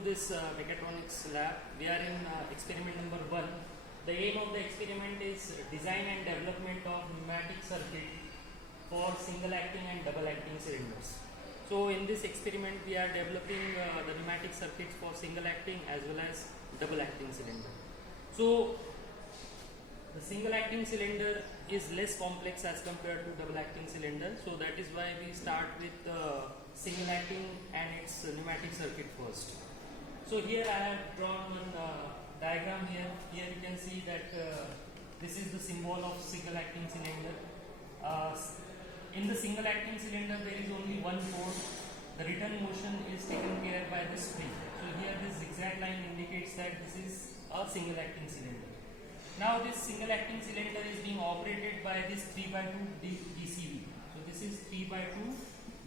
to this mechatronics lab. We are in experiment number 1. The aim of the experiment is design and development of pneumatic circuit for single acting and double acting cylinders. So in this experiment we are developing the pneumatic circuits for single acting as well as double acting cylinder. So the single acting cylinder is less complex as compared to double acting cylinder, so that is why we start with single acting and its pneumatic circuit first. So here I have drawn one diagram here. Here you can see that this is the symbol of single acting cylinder. In the single acting cylinder there is only one pole. The return motion is taken care by the spring. So here this zigzag line indicates that this is a single acting cylinder. Now this single acting cylinder is being operated by this 3x2 DCV. So this is 3x2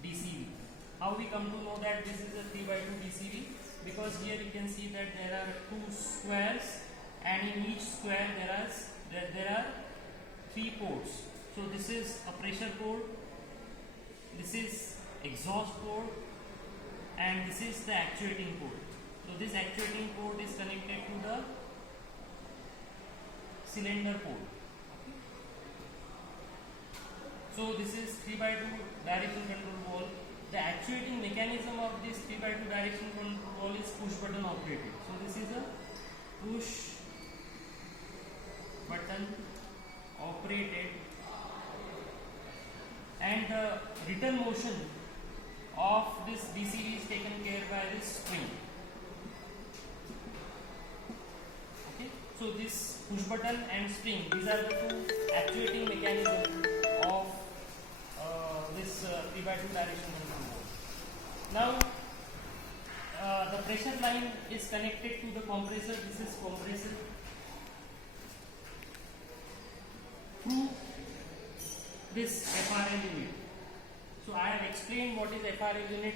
DCV. How we come to know that this is a 3x2 DCV? Because here you can see that there are two squares, and in each square there are three ports. So this is a pressure port, this is exhaust port, and this is the actuating port. So this actuating port is connected to the cylinder port. Okay. So this is 3x2 direction control valve. The actuating mechanism of this 3x2 direction control valve is push button operated. So this is a push button operated, and the return motion of this DCV is taken care by this spring. Okay, so this push button and spring, these are the two actuating mechanisms of this 3x2 direction control valve. Now the pressure line is connected to the compressor. This is compressor through this FRL unit. So I have explained what is FRL unit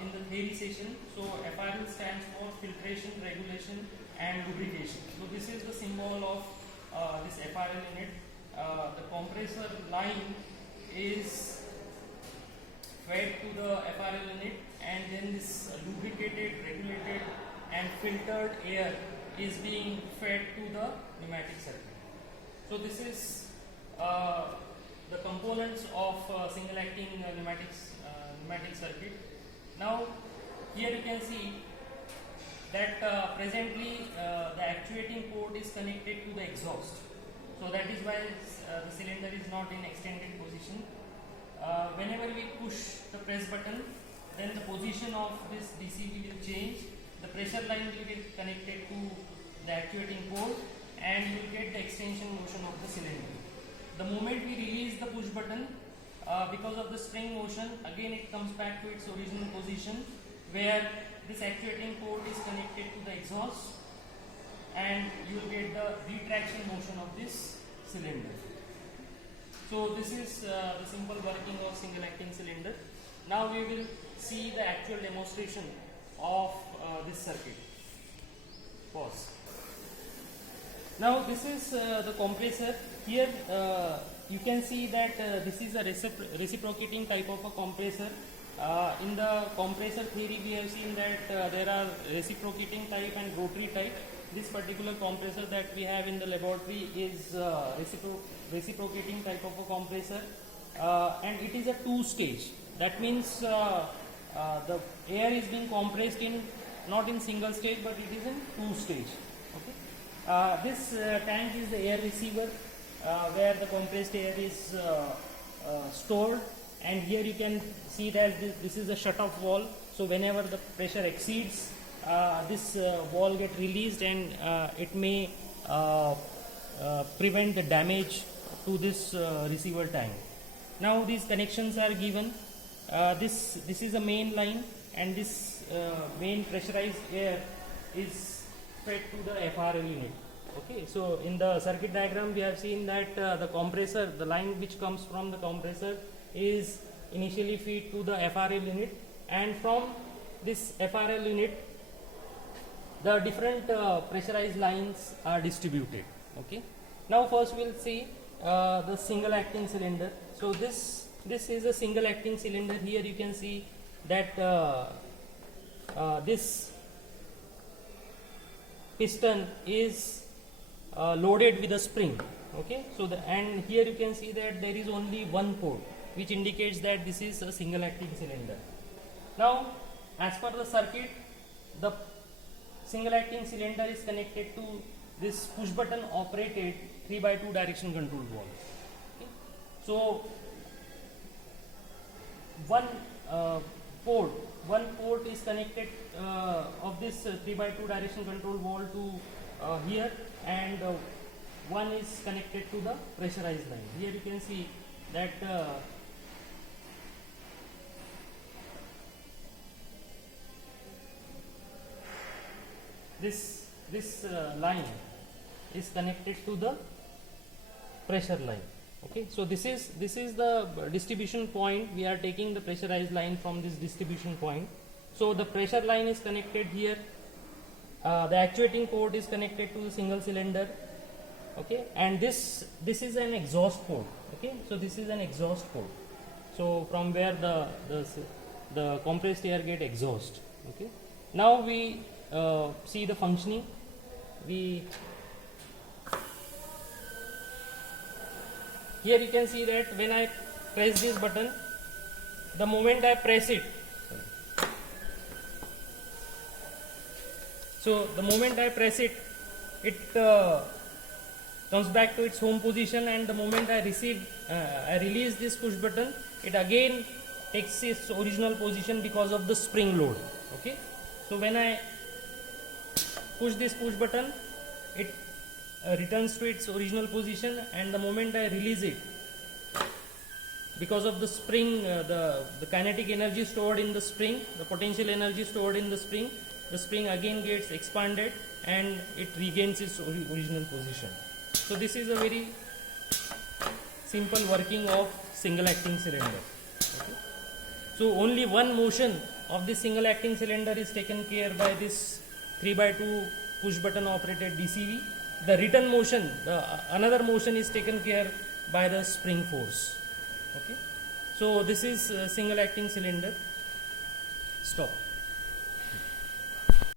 in the theory session. So FRL stands for filtration, regulation and lubrication. So this is the symbol of this FRL unit. The compressor line is fed to the FRL unit, and then this lubricated, regulated and filtered air is being fed to the pneumatic circuit. So this is the components of single acting pneumatic circuit. Now here you can see that presently the actuating port is connected to the exhaust. So that is why the cylinder is not in extended position. Whenever we push the press button, then the position of this DCV will change. The pressure line will get connected to the actuating port, and you will get the extension motion of the cylinder. The moment we release the push button, because of the spring motion, again it comes back to its original position, where this actuating port is connected to the exhaust, and you will get the retraction motion of this cylinder. So this is the simple working of single acting cylinder. Now we will see the actual demonstration of this circuit. Pause. Now this is the compressor. Here you can see that this is a reciprocating type of a compressor. In the compressor theory we have seen that there are reciprocating type and rotary type. This particular compressor that we have in the laboratory is reciprocating type of a compressor, and it is a two-stage. That means the air is being compressed in not in single stage, but it is in two-stage. Okay. This tank is the air receiver where the compressed air is stored, and here you can see that this is a shut-off valve. So whenever the pressure exceeds, this valve get released, and it may prevent the damage to this receiver tank. Now these connections are given. This is a main line, and this main pressurized air is fed to the FRL unit. Okay, so in the circuit diagram we have seen that the compressor, the line which comes from the compressor is initially fed to the FRL unit, and from this FRL unit the different pressurized lines are distributed. Okay. Now first we will see the single acting cylinder. So this is a single acting cylinder. Here you can see that this piston is loaded with a spring. Okay, so and here you can see that there is only one port, which indicates that this is a single acting cylinder. Now, as per the circuit, the single acting cylinder is connected to this push button operated 3x2 direction control valve. Okay. So one port is connected of this 3x2 direction control valve to here, and one is connected to the pressurized line. Here you can see that this line is connected to the pressure line. Okay, so this is the distribution point. We are taking the pressurized line from this distribution point. So the pressure line is connected here. The actuating port is connected to the single cylinder. Okay, and this is an exhaust port. Okay, so this is an exhaust port. So from where the compressed air get exhaust. Okay, now we see the functioning. Here you can see that when I press this button, the moment I press it, so the moment I press it, it comes back to its home position, and the moment I release this push button, it again takes its original position because of the spring load. Okay, so when I push this push button, it returns to its original position, and the moment I release it, because of the spring, the kinetic energy stored in the spring, the potential energy stored in the spring again gets expanded and it regains its original position. So this is a very simple working of single acting cylinder. Okay. So only one motion of this single acting cylinder is taken care by this 3x2 push button operated DCV. The return motion, another motion is taken care by the spring force. Okay. So this is single acting cylinder. Stop.